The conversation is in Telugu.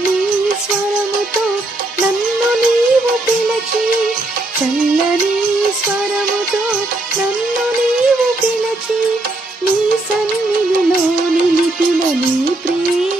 చల్లని స్వరముతో నన్ను నీవు పిలచి, చల్లని స్వరముతో నన్ను నీవు పిలచి, నీ సన్నిధిలో నిలిపిన నీ ప్రేమ